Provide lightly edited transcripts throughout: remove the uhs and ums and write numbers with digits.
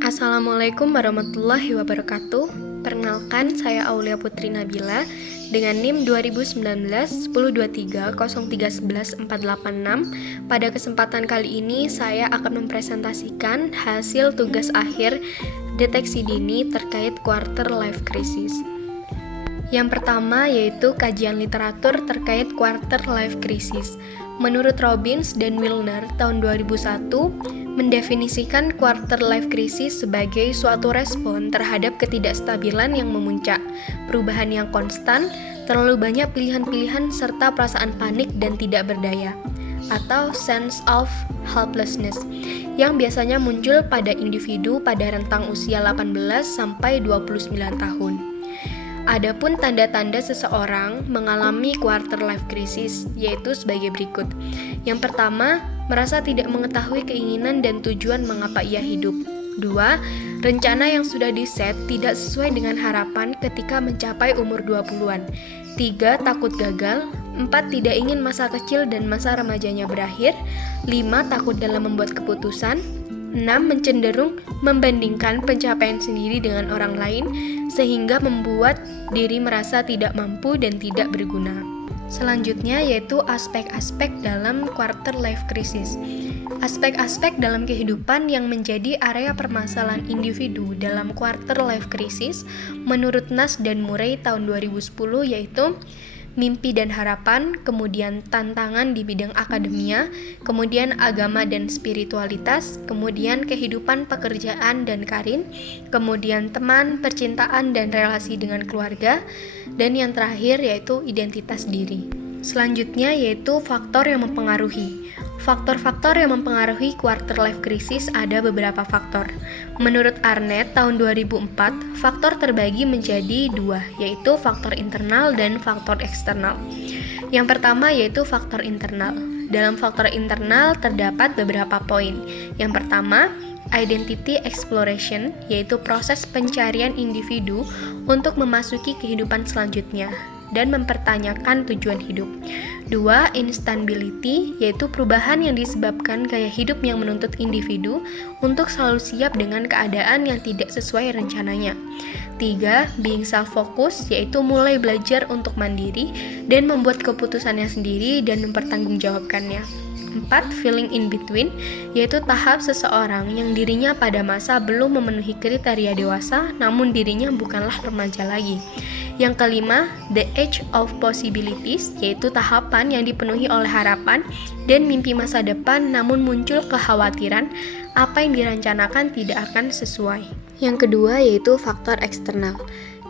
Assalamualaikum warahmatullahi wabarakatuh. Perkenalkan, saya Aulia Putri Nabila dengan NIM 2019-1023-0311-486. Pada kesempatan kali ini saya akan mempresentasikan hasil tugas akhir deteksi dini terkait quarter life crisis. Yang pertama yaitu kajian literatur terkait quarter life crisis. Menurut Robbins dan Wilner tahun 2001, mendefinisikan quarter life crisis sebagai suatu respon terhadap ketidakstabilan yang memuncak, perubahan yang konstan, terlalu banyak pilihan-pilihan serta perasaan panik dan tidak berdaya, atau sense of helplessness, yang biasanya muncul pada individu pada rentang usia 18 sampai 29 tahun. Adapun tanda-tanda seseorang mengalami quarter life crisis yaitu sebagai berikut. Yang pertama, merasa tidak mengetahui keinginan dan tujuan mengapa ia hidup. 2. Rencana yang sudah diset tidak sesuai dengan harapan ketika mencapai umur 20-an. 3. Takut gagal. 4. Tidak ingin masa kecil dan masa remajanya berakhir. 5. Takut dalam membuat keputusan. 6. Mencenderung membandingkan pencapaian sendiri dengan orang lain sehingga membuat diri merasa tidak mampu dan tidak berguna. Selanjutnya yaitu aspek-aspek dalam quarter life crisis. Aspek-aspek dalam kehidupan yang menjadi area permasalahan individu dalam quarter life crisis menurut Nas dan Murray tahun 2010 yaitu mimpi dan harapan, kemudian tantangan di bidang akademia, kemudian agama dan spiritualitas, kemudian kehidupan pekerjaan dan karir, kemudian teman, percintaan dan relasi dengan keluarga, dan yang terakhir yaitu identitas diri. Selanjutnya yaitu faktor yang mempengaruhi. Faktor-faktor yang mempengaruhi quarter life crisis ada beberapa faktor. Menurut Arnett tahun 2004, faktor terbagi menjadi dua, yaitu faktor internal dan faktor eksternal. Yang pertama yaitu faktor internal. Dalam faktor internal terdapat beberapa poin. Yang pertama, identity exploration, yaitu proses pencarian individu untuk memasuki kehidupan selanjutnya dan mempertanyakan tujuan hidup. 2. Instability, yaitu perubahan yang disebabkan gaya hidup yang menuntut individu untuk selalu siap dengan keadaan yang tidak sesuai rencananya. 3. Being self-focused, yaitu mulai belajar untuk mandiri dan membuat keputusannya sendiri dan mempertanggungjawabkannya. 4. Feeling in between, yaitu tahap seseorang yang dirinya pada masa belum memenuhi kriteria dewasa namun dirinya bukanlah remaja lagi. Yang kelima, the age of possibilities, yaitu tahapan yang dipenuhi oleh harapan dan mimpi masa depan namun muncul kekhawatiran apa yang dirancanakan tidak akan sesuai. Yang kedua yaitu faktor eksternal.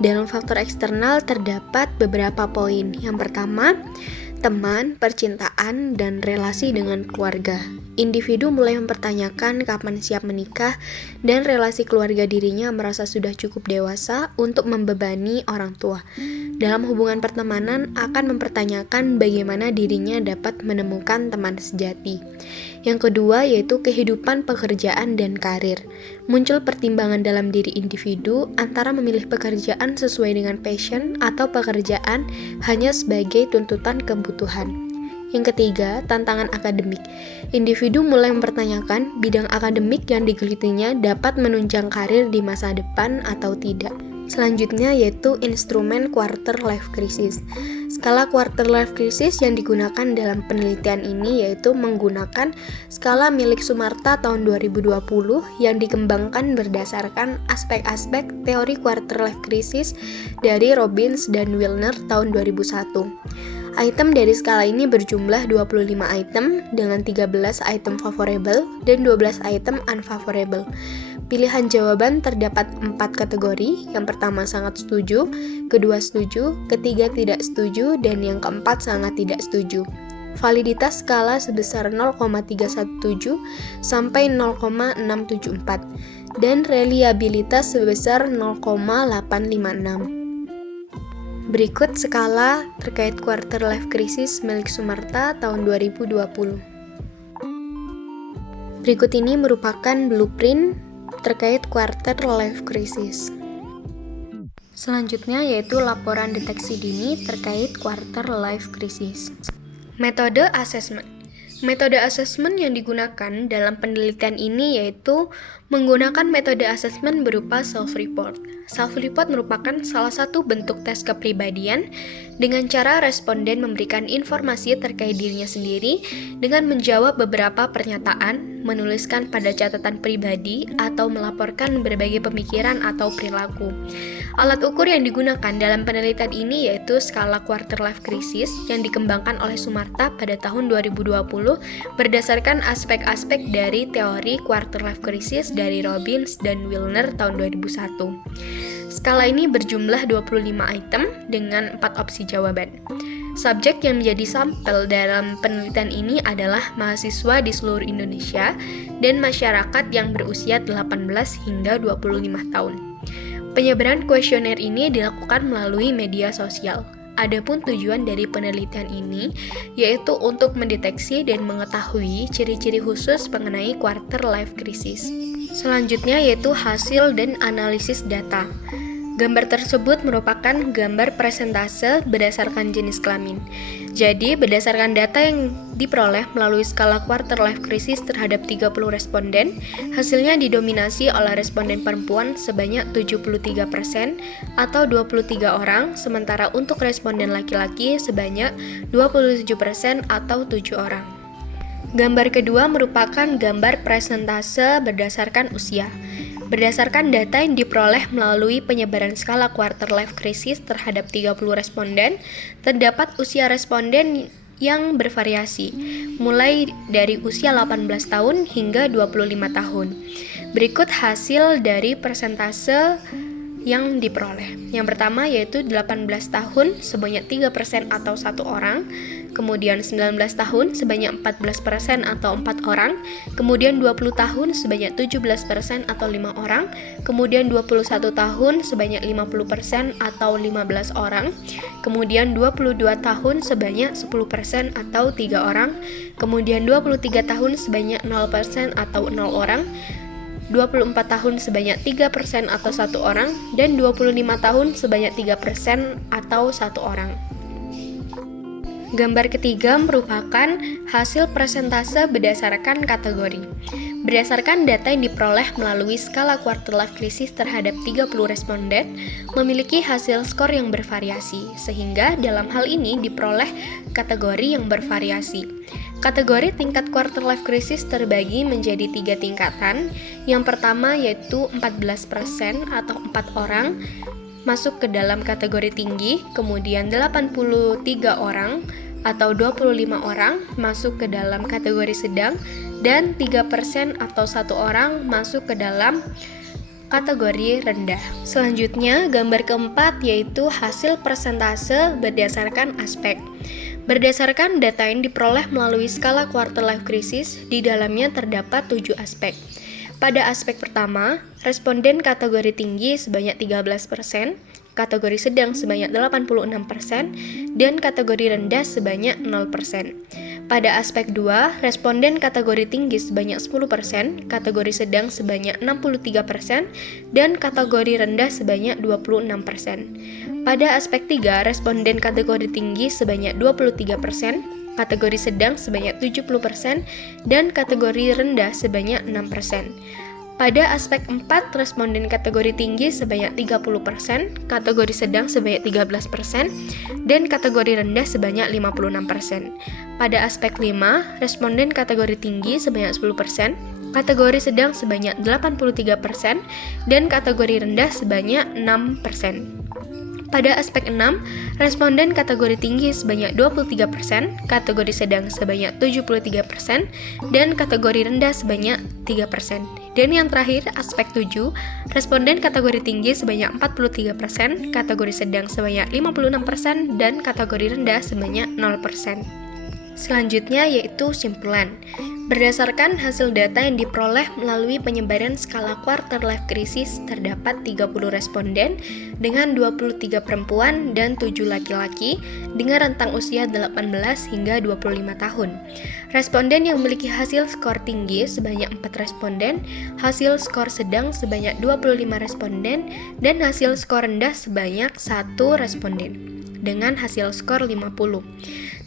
Dalam faktor eksternal terdapat beberapa poin. Yang pertama, teman, percintaan, dan relasi dengan keluarga. Individu mulai mempertanyakan kapan siap menikah dan relasi keluarga dirinya merasa sudah cukup dewasa untuk membebani orang tua. Dalam hubungan pertemanan akan mempertanyakan bagaimana dirinya dapat menemukan teman sejati. Yang kedua yaitu kehidupan pekerjaan dan karir. Muncul pertimbangan dalam diri individu antara memilih pekerjaan sesuai dengan passion atau pekerjaan hanya sebagai tuntutan kebutuhan. Yang ketiga, tantangan akademik. Individu mulai mempertanyakan bidang akademik yang digelutinya dapat menunjang karir di masa depan atau tidak. Selanjutnya yaitu instrumen quarter life crisis. Skala quarter life crisis yang digunakan dalam penelitian ini yaitu menggunakan skala milik Sumarta tahun 2020 yang dikembangkan berdasarkan aspek-aspek teori quarter life crisis dari Robbins dan Wilner tahun 2001. Item dari skala ini berjumlah 25 item dengan 13 item favorable dan 12 item unfavorable. Pilihan jawaban terdapat 4 kategori. Yang pertama sangat setuju, kedua setuju, ketiga tidak setuju, dan yang keempat sangat tidak setuju. Validitas skala sebesar 0,317 sampai 0,674 dan reliabilitas sebesar 0,856. Berikut skala terkait quarter life crisis milik Sumarta tahun 2020. Berikut ini merupakan blueprint terkait quarter life crisis. Selanjutnya yaitu laporan deteksi dini terkait quarter life crisis. Metode assessment. Metode asesmen yang digunakan dalam penelitian ini yaitu menggunakan metode asesmen berupa self-report. Self-report merupakan salah satu bentuk tes kepribadian dengan cara responden memberikan informasi terkait dirinya sendiri dengan menjawab beberapa pernyataan, menuliskan pada catatan pribadi, atau melaporkan berbagai pemikiran atau perilaku. Alat ukur yang digunakan dalam penelitian ini yaitu skala quarter life crisis yang dikembangkan oleh Sumarta pada tahun 2020 berdasarkan aspek-aspek dari teori quarter life crisis dari Robbins dan Wilner tahun 2001. Skala ini berjumlah 25 item dengan 4 opsi jawaban. Subjek yang menjadi sampel dalam penelitian ini adalah mahasiswa di seluruh Indonesia dan masyarakat yang berusia 18 hingga 25 tahun. Penyebaran kuesioner ini dilakukan melalui media sosial. Adapun tujuan dari penelitian ini yaitu untuk mendeteksi dan mengetahui ciri-ciri khusus mengenai quarter life crisis. Selanjutnya yaitu hasil dan analisis data. Gambar tersebut merupakan gambar persentase berdasarkan jenis kelamin. Jadi, berdasarkan data yang diperoleh melalui skala quarter life crisis terhadap 30 responden, hasilnya didominasi oleh responden perempuan sebanyak 73% atau 23 orang, sementara untuk responden laki-laki sebanyak 27% atau 7 orang. Gambar kedua merupakan gambar presentase berdasarkan usia. Berdasarkan data yang diperoleh melalui penyebaran skala quarter life crisis terhadap 30 responden, terdapat usia responden yang bervariasi, mulai dari usia 18 tahun hingga 25 tahun. Berikut hasil dari persentase yang diperoleh. Yang pertama yaitu 18 tahun sebanyak 3% atau 1 orang, kemudian 19 tahun sebanyak 14% atau 4 orang, kemudian 20 tahun sebanyak 17% atau 5 orang, kemudian 21 tahun sebanyak 50% atau 15 orang, kemudian 22 tahun sebanyak 10% atau 3 orang, kemudian 23 tahun sebanyak 0% atau 0 orang, 24 tahun sebanyak 3% atau 1 orang, dan 25 tahun sebanyak 3% atau 1 orang. Gambar ketiga merupakan hasil persentase berdasarkan kategori. Berdasarkan data yang diperoleh melalui skala quarter life crisis terhadap 30 responden, memiliki hasil skor yang bervariasi, sehingga dalam hal ini diperoleh kategori yang bervariasi. Kategori tingkat quarter life crisis terbagi menjadi 3 tingkatan. Yang pertama yaitu 14% atau 4 orang masuk ke dalam kategori tinggi, kemudian 83 orang atau 25 orang masuk ke dalam kategori sedang, dan 3% atau 1 orang masuk ke dalam kategori rendah. Selanjutnya, gambar keempat yaitu hasil persentase berdasarkan aspek. Berdasarkan data yang diperoleh melalui skala quarter life crisis, di dalamnya terdapat 7 aspek. Pada aspek pertama, responden kategori tinggi sebanyak 13%, kategori sedang sebanyak 86%, dan kategori rendah sebanyak 0%. Pada aspek 2, responden kategori tinggi sebanyak 10%, kategori sedang sebanyak 63%, dan kategori rendah sebanyak 26%. Pada aspek 3, responden kategori tinggi sebanyak 23%, kategori sedang sebanyak 70%, dan kategori rendah sebanyak 6%. Pada aspek 4, responden kategori tinggi sebanyak 30%, kategori sedang sebanyak 13%, dan kategori rendah sebanyak 56%. Pada aspek 5, responden kategori tinggi sebanyak 10%, kategori sedang sebanyak 83%, dan kategori rendah sebanyak 6%. Pada aspek 6, responden kategori tinggi sebanyak 23%, kategori sedang sebanyak 73%, dan kategori rendah sebanyak 3%. Dan yang terakhir, aspek 7, responden kategori tinggi sebanyak 43%, kategori sedang sebanyak 56%, dan kategori rendah sebanyak 0%. Selanjutnya yaitu simpulan. Berdasarkan hasil data yang diperoleh melalui penyebaran skala quarter life crisis, terdapat 30 responden dengan 23 perempuan dan 7 laki-laki dengan rentang usia 18 hingga 25 tahun. Responden yang memiliki hasil skor tinggi sebanyak 4 responden, hasil skor sedang sebanyak 25 responden, dan hasil skor rendah sebanyak 1 responden dengan hasil skor 50.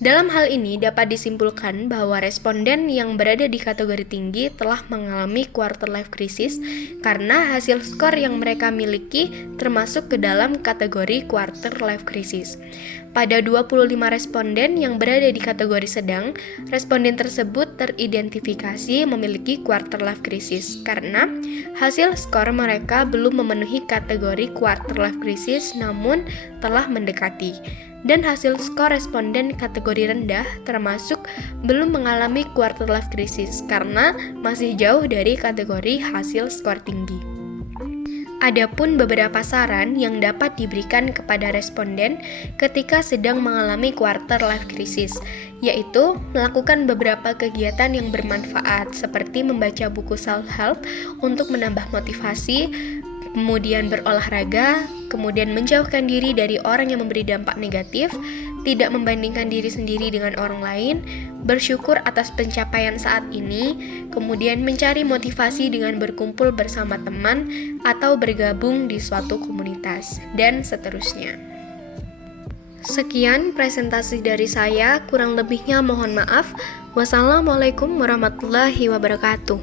Dalam hal ini dapat disimpulkan bahwa responden yang berada di kategori tinggi telah mengalami quarter life crisis karena hasil skor yang mereka miliki termasuk ke dalam kategori quarter life crisis. Pada 25 responden yang berada di kategori sedang, responden tersebut teridentifikasi memiliki quarter life crisis karena hasil skor mereka belum memenuhi kategori quarter life crisis namun telah mendekati. Dan hasil skor responden kategori rendah termasuk belum mengalami quarter life crisis karena masih jauh dari kategori hasil skor tinggi. Adapun beberapa saran yang dapat diberikan kepada responden ketika sedang mengalami quarter life crisis, yaitu melakukan beberapa kegiatan yang bermanfaat seperti membaca buku self-help untuk menambah motivasi, kemudian berolahraga, kemudian menjauhkan diri dari orang yang memberi dampak negatif, tidak membandingkan diri sendiri dengan orang lain, bersyukur atas pencapaian saat ini, kemudian mencari motivasi dengan berkumpul bersama teman atau bergabung di suatu komunitas, dan seterusnya. Sekian presentasi dari saya, kurang lebihnya mohon maaf. Wassalamualaikum warahmatullahi wabarakatuh.